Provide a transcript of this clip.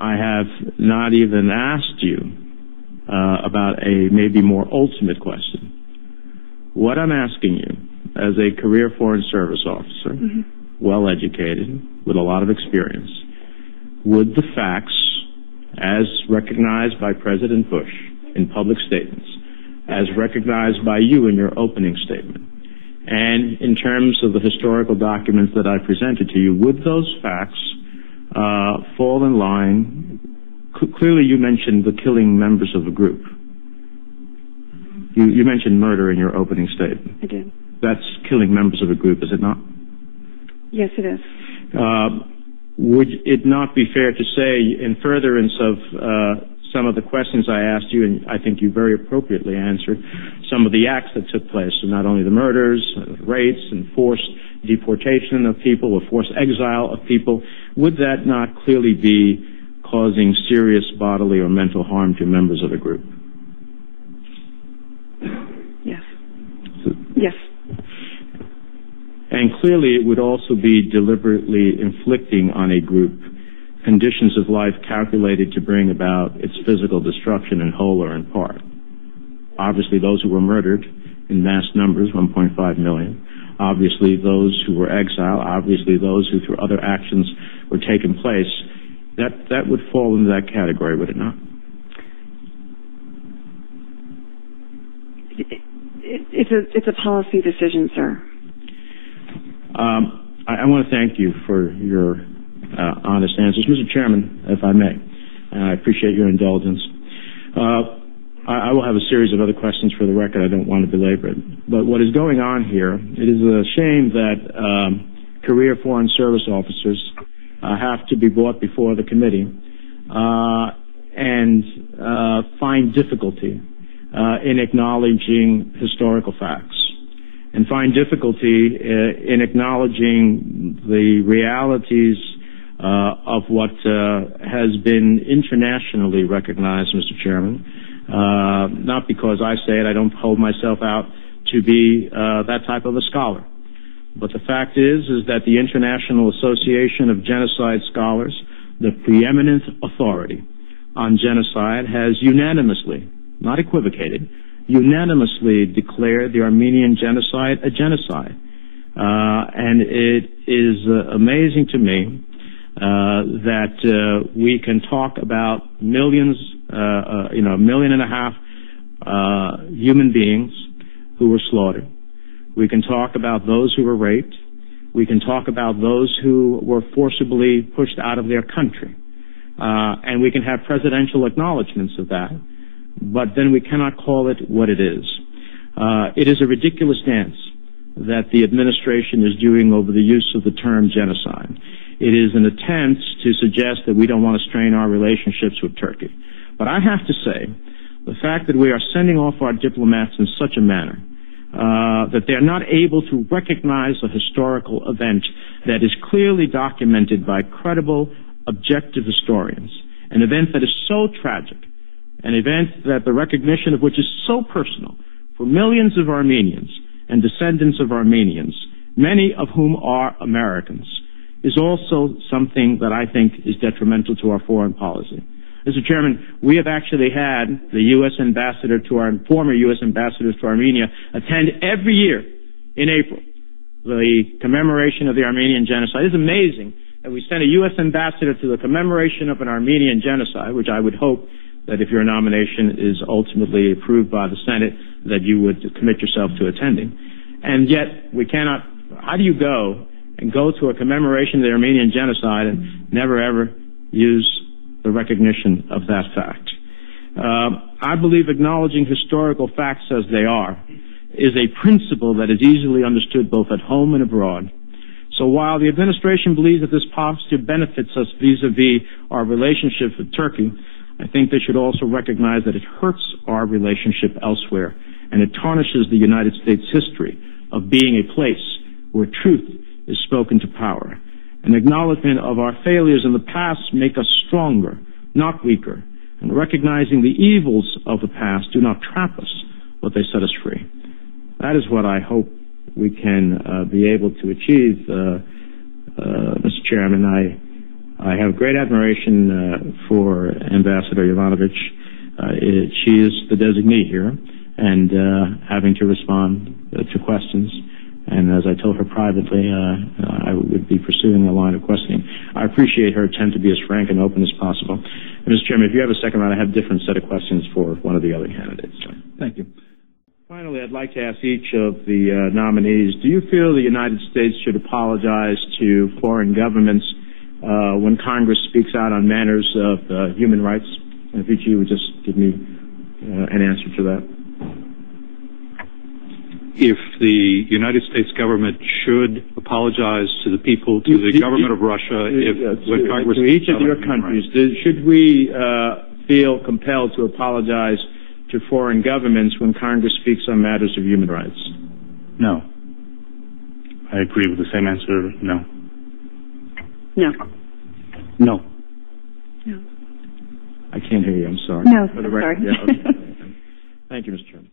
I have not even asked you about a maybe more ultimate question. What I'm asking you, as a career Foreign Service officer, well-educated, with a lot of experience, would the facts, as recognized by President Bush in public statements, as recognized by you in your opening statement, and in terms of the historical documents that I presented to you, would those facts fall in line? Clearly you mentioned the killing members of a group. You mentioned murder in your opening statement. I did. That's killing members of a group, is it not? Yes, it is. Would it not be fair to say, in furtherance of some of the questions I asked you, and I think you very appropriately answered, some of the acts that took place, so not only the murders, rapes, and forced deportation of people or forced exile of people, would that not clearly be causing serious bodily or mental harm to members of the group? Yes. Yes. And clearly it would also be deliberately inflicting on a group conditions of life calculated to bring about its physical destruction in whole or in part. Obviously those who were murdered in mass numbers, 1.5 million. Obviously those who were exiled. Obviously those who through other actions were taking place. That would fall into that category, would it not? It's a policy decision, sir. I want to thank you for your honest answers. Mr. Chairman, if I may, and I appreciate your indulgence. I will have a series of other questions for the record. I don't want to belabor it. But what is going on here, it is a shame that career Foreign Service officers have to be brought before the committee and find difficulty in acknowledging historical facts, and find difficulty in acknowledging the realities of what has been internationally recognized, Mr. Chairman. Not because I say it, I don't hold myself out to be that type of a scholar. But the fact is that the International Association of Genocide Scholars, the preeminent authority on genocide, has unanimously, not equivocated, unanimously declared the Armenian genocide a genocide. And it is amazing to me that we can talk about millions, 1.5 million human beings who were slaughtered. We can talk about those who were raped. We can talk about those who were forcibly pushed out of their country. And we can have presidential acknowledgments of that. But then we cannot call it what it is. It is a ridiculous dance that the administration is doing over the use of the term genocide. It is an attempt to suggest that we don't want to strain our relationships with Turkey. But I have to say, the fact that we are sending off our diplomats in such a manner that they are not able to recognize a historical event that is clearly documented by credible, objective historians, an event that is so tragic, an event that the recognition of which is so personal for millions of Armenians and descendants of Armenians, many of whom are Americans, is also something that I think is detrimental to our foreign policy. Mr. Chairman, we have actually had the U.S. ambassador to our former U.S. ambassadors to Armenia attend every year in April the commemoration of the Armenian genocide. It is amazing that we send a U.S. ambassador to the commemoration of an Armenian genocide, which I would hope that if your nomination is ultimately approved by the Senate, that you would commit yourself to attending. And yet, we cannot, how do you go to a commemoration of the Armenian genocide and never ever use the recognition of that fact? I believe acknowledging historical facts as they are is a principle that is easily understood both at home and abroad. So while the administration believes that this posture benefits us vis-a-vis our relationship with Turkey, I think they should also recognize that it hurts our relationship elsewhere, and it tarnishes the United States' history of being a place where truth is spoken to power. An acknowledgement of our failures in the past make us stronger, not weaker. And recognizing the evils of the past do not trap us, but they set us free. That is what I hope we can be able to achieve, Mr. Chairman. I have great admiration for Ambassador Yovanovitch. She is the designee here, and having to respond to questions. And as I told her privately, I would be pursuing a line of questioning. I appreciate her attempt to be as frank and open as possible. And Mr. Chairman, if you have a second round, I have a different set of questions for one of the other candidates. So, thank you. Finally, I'd like to ask each of the nominees, do you feel the United States should apologize to foreign governments when Congress speaks out on matters of human rights? And if each of you would just give me an answer to that. If the United States government should apologize to the people, to the government of Russia, when Congress to each of your countries, should we feel compelled to apologize to foreign governments when Congress speaks on matters of human rights? No. I agree with the same answer, no. No. No. No. I can't hear you, I'm sorry. No, For the I'm record, sorry. yeah, okay. Thank you, Mr. Chairman.